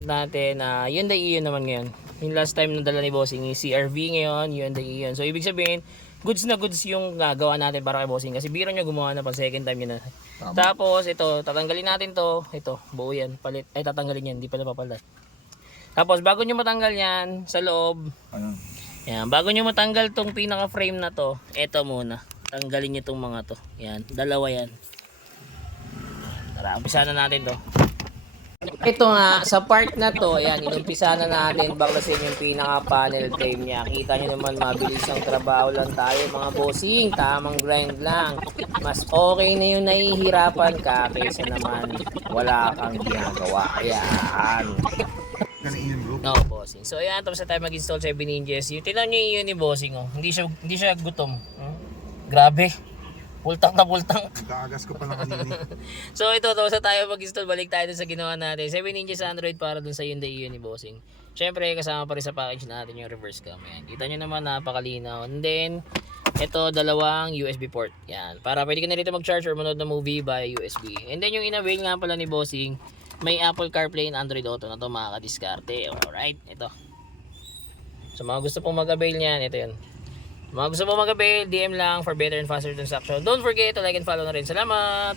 natin na Hyundai Ion naman ngayon. Yung last time na dala ni Bossing yung CRV, ngayon Hyundai Ion. So ibig sabihin goods na goods yung gawa natin para kay Bossing, kasi biro nyo gumawa na pa, second time yun na. Tapos ito tatanggalin natin to, ito buo yan, palit ay tatanggalin yan, hindi pala papalit. Tapos bago nyo matanggal yan sa loob, yan, bago nyo matanggal tong pinaka frame na to, ito muna tanggalin nyo tong mga to, yan, dalawa yan. Tara, umpisa na natin to. Ito nga, sa part na to, ayan, inumpisa na natin baklasin yung pinaka panel frame niya. Kita nyo naman, mabilis ang trabaho lang tayo mga bossing, tamang grind lang. Mas okay na yung nahihirapan ka kaysa naman wala kang ginagawa. Ayan. No, bossing. So ayan, tapos na tayo mag-install 7 inches. Yung tinan nyo yun ni bossing, oh. Hindi siya gutom. Grabe. Pultang na pultang. Kaagas ko pa lang kanina. So ito, tapos na tayo mag-install. Balik tayo dun sa ginawa natin. 7 inches Android para dun sa Hyundai Ion ni Bossing. Siyempre, kasama pa rin sa package natin yung reverse cam. Yan. Kita nyo naman, napakalinaw. And then, ito, dalawang USB port. Yan. Para pwede ka na rito mag-charge or manood na movie via USB. And then, yung in-avail nga pala ni Bossing, may Apple CarPlay and Android Auto na to, makakadiskarte. Alright, ito. So, mga gusto pong mag-avail niyan, ito yun. Mga gusto mo mag-avail, DM lang for better and faster transaction. Don't forget to like and follow na rin. Salamat!